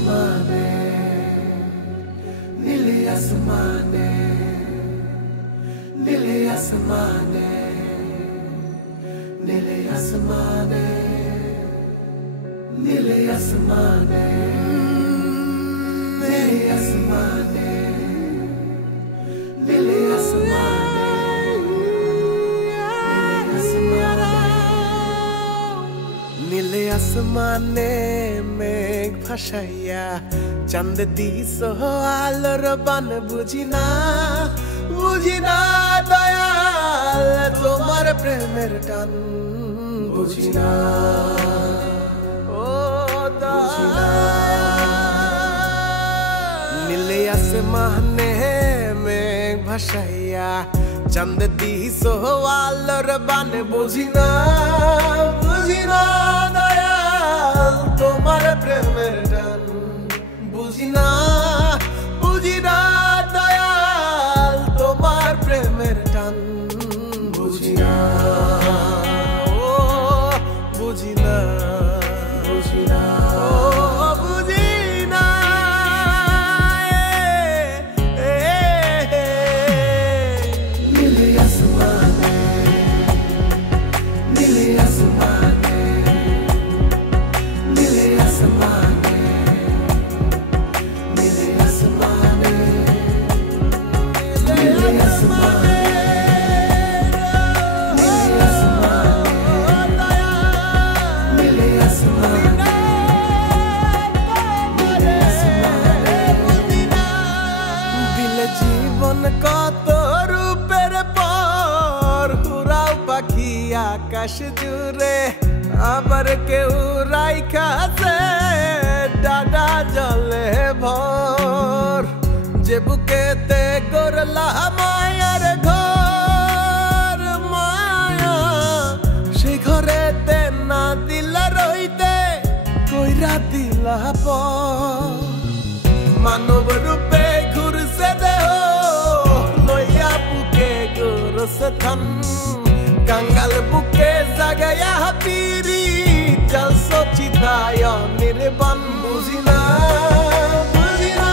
आसमाने नीले आसमाने नीले आसमाने नीले आसमाने नीले आसमाने नीले आसमाने नीले आसमाने नीले आसमाने मेघ भासाइया चंद दिसो आलोर बान बुझिना बुझिना दयाल तोमार प्रेमेर टान बुझिना ओ नीले आसमाने मेघ भासाइया चंद दिसो आलोर बान बुझिना बुझिना दयाल तोमार प्रेमेर टान बुझिना बुझिना दयाल तोमार प्रेमेर टान बुझिना ओ बुझिना बुझिना ओ बुझिना नीले आसमाने नीले आसमाने नीले आसमाने नीले आसमाने नीले आसमाने नीले आसमाने दिले जीवन कत रूपेर पर उड़ाও পাখি आकाश জুড়ে আবার কেউ রাইখাছে ডাডা জলে ভর যে বুকেতে গড়লা মায়ার ঘর মায়া সেই ঘরেতে না দিলা রইতে কইরা দিলা পর মানব রূপে ঘুরছে দেহ লইয়া বুকে গরছে থান কাঙ্গাল বুকে জাগায়া পিরি জল সচিতায় নির্বাণ বুঝিনা বুঝিনা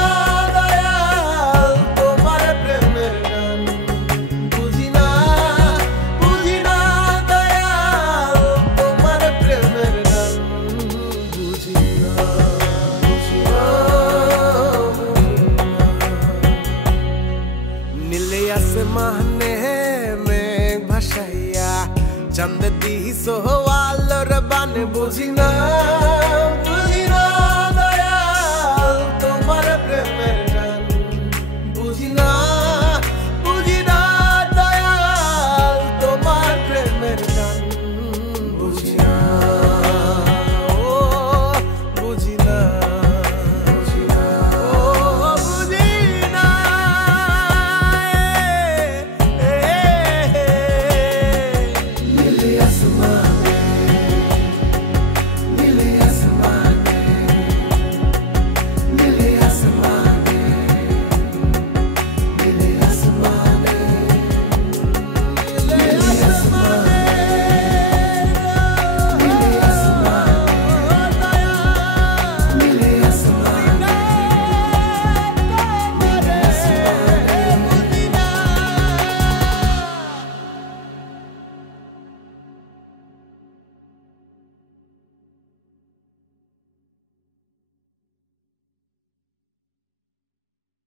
দয়াল তোমার প্রেমের গান বুঝিনা বুঝিনা দয়াল তোমার প্রেমের গান বুঝিনা বুঝিনা নীলে आसमाने मेघ भासाइया चंद दिसो आलोर बान बुझिना